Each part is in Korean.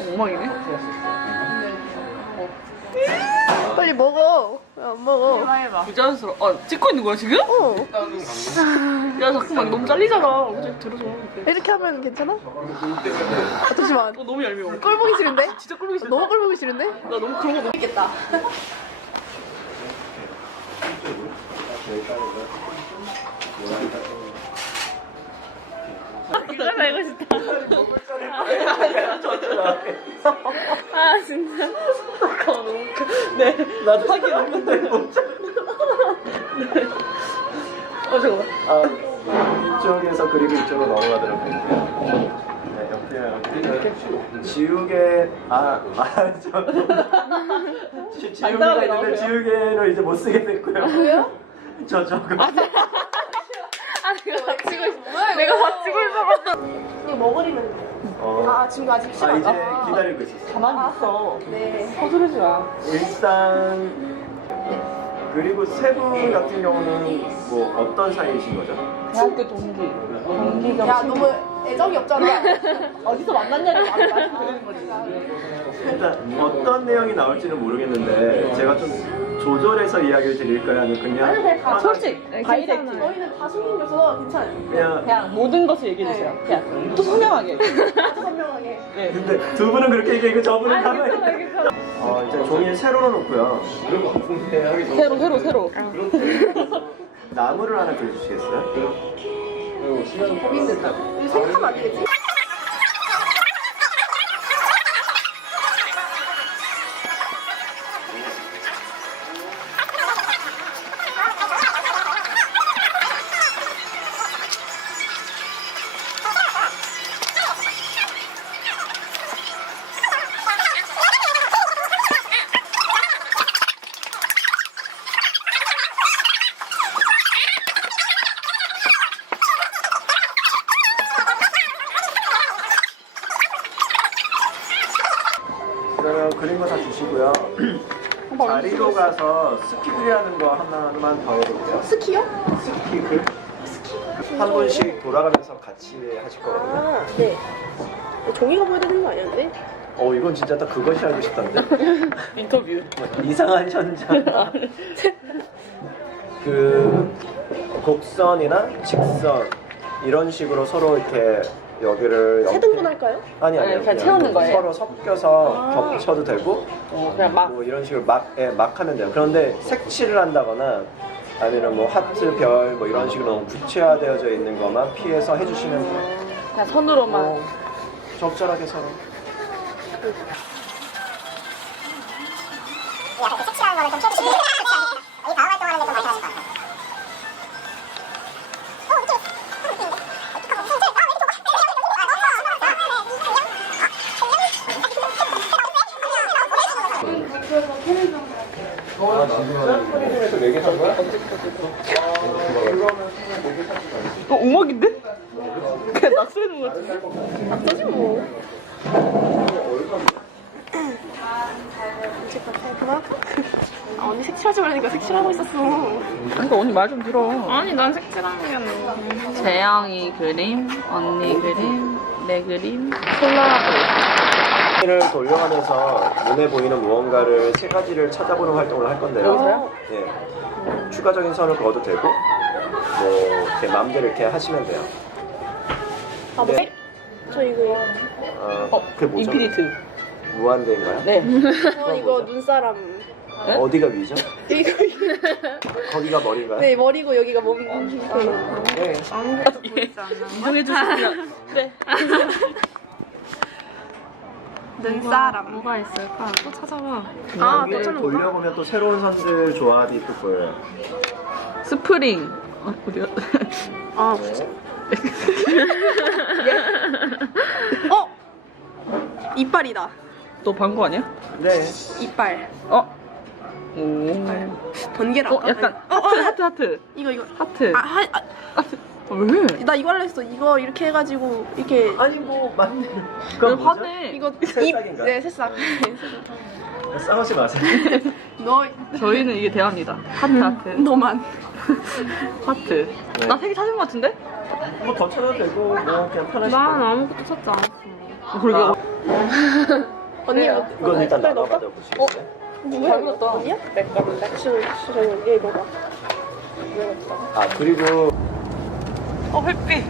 엉망이네. 빨리 먹어. 왜 안 먹어? 부자연스러워. 아, 찍고 있는 거야, 지금? 어. 야, 잠깐만. 너무 잘리잖아. 들어줘. 이렇게 하면 괜찮아? 아, 잠시만. 어, 너무 얄미워. 꼴 보기 싫은데? 진짜 꼴보기 싫다. 너무 꼴 보기 싫은데? 나 너무 그런 거 너무 있겠다. 이거 알고 싶다. 아, 진짜. 아, 너무 웃겨. 네. 나도 하긴 없는데 못 자. 어, 잠깐만. 아, 이쪽에서 그리고 이쪽으로 넘어가도록 할게요. 네, 옆에 이렇게 지우개 아, 아, 저 지- 지우개가 있는데 지우개로 이제 못 쓰게 됐고요. 왜요? 저 저거. 아, 내가 다 치고 있어. 내가 다 치고 있어가지고. 이거 먹으리면 돼. 어, 아, 지금 아직 아 시간 이제 기다리고 있었어. 가만히 있어. 네. 서두르지 마. 일단 그리고 세 분 같은 경우는 뭐 어떤 사이이신 거죠? 대학교 동기. 동기가 야, 너무 애정이 없잖아. 어디서 만났냐를 말- 말씀드리는 거지. 일단 어떤 내용이 나올지는 모르겠는데 제가 좀 조절해서 이야기를 드릴까요? 아니면 그냥 아, 솔직. 다이렉트. 저희는 다 없어서 괜찮아요. 그냥 그냥 모든 것을 얘기해 주세요. 그냥 또 선명하게. 아주 선명하게. 네. 근데 두 분은 그렇게 얘기하고 저분은 가만히. 어, 이제 종이를 세로로 놓고요 새로, 새로, 새로. 나무를 하나 그려주시겠어요? 고민된다. 이거 생각하면 안 되겠지? 자리로 가서 스키그리 하는 거 하나만 더 해볼게요 스키요? 스키글 한 분씩 돌아가면서 같이 하실 거거든요 아, 네. 종이가 보여야 되는 거 아니었는데? 어 이건 진짜 딱 그것이 알고 싶던데 인터뷰. 이상한 현장. 그 곡선이나 직선 이런 식으로 서로 이렇게 여기를 세 옆에- 등분 할까요? 아니 아니, 아니 그냥 채우는 거예요. 서로 섞여서 아. 겹쳐도 되고 어, 그냥 막. 뭐 이런 식으로 막, 예, 막 하면 돼요. 그런데 색칠을 한다거나 아니면 뭐 하트, 별 뭐 이런 식으로 너무 구체화되어져 있는 것만 피해서 해주시면 돼요. 그냥 선으로만. 뭐 적절하게 서로. 색칠하는 거는 좀 피해주시면 어, 엉망인데? 그냥 낙서해놓은 거 같은데? 낙서지 뭐. 아, 언니 색칠하지 말라니까 색칠하고 있었어. 그러니까 언니 말 좀 들어. 아니 난 색칠하면 재영이 그림, 언니 그림, 내 그림. 를 돌려가면서 눈에 보이는 무언가를 세 가지를 찾아보는 활동을 할 건데요. 예. 추가적인 선을 그어도 되고, 뭐, 이렇게 마음대로 이렇게 하시면 돼요. 아, 뭐? 네. 저 이거. 어, 어, 그게 뭐죠? 인피니트. 무한대인가요? 네. 저 이거 눈사람. 네? 어디가 위죠? 이거, 거기가 머리인가요? 네, 머리고 여기가 몸. 네. 아무것도 보이지 않는 이동해주시면. 네. 눈사람. 뭐가 있을까? 또 찾아봐 아, 여기를 또 찾는 거야? 돌려보면 또 새로운 선들 조합이 또 보여요. 스프링. 어, 어디야? 아, 어! 이빨이다. 너 방구 아니야? 네. 이빨. 어? 오. 번개라. 어, 약간 어, 어, 하트, 하트, 하트. 이거, 이거. 하트. 아, 하, 아, 하트. 어, 왜? 나 이거 할라 했어. 이거 이렇게 해가지고, 이렇게. 아니, 뭐, 맞네. 뭐죠? 화내? 이거 새싹인가? 네, 새싹. 싸우지 마세요. 너, 저희는 이게 대합니다. 하트, 하트. 너만. 하트. 네. 나세개 찾은 것 같은데? 뭐 더 찾아도 되고, 뭐, 그냥 편하실 난. 아무것도 찾지 않았어 어, 그러게. 아, 언니 이거 이건 일단 나눠 가져보시겠어요? 뭐야 이거 언니야? 내 건데. 지금 지금 얘 이거 봐. 아 그리고 어, 햇빛.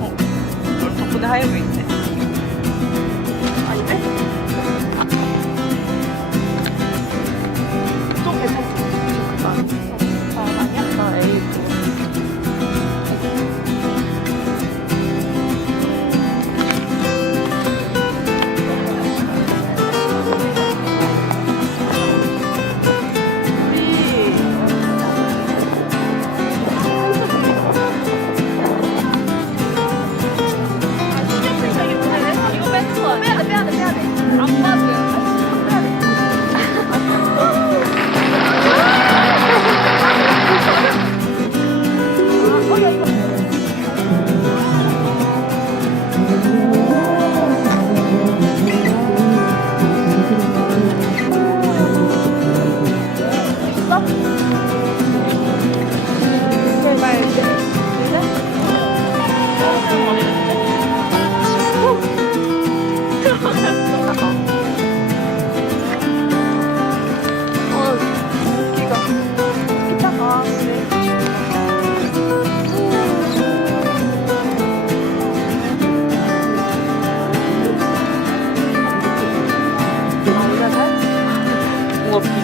어, 널 덕분에 하얘고 있네.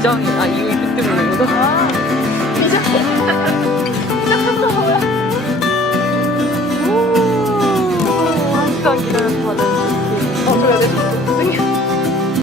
비장이, 아, 이거 있기 때문에 이거. 오, 한 시간 느낌. 어, 그래, 내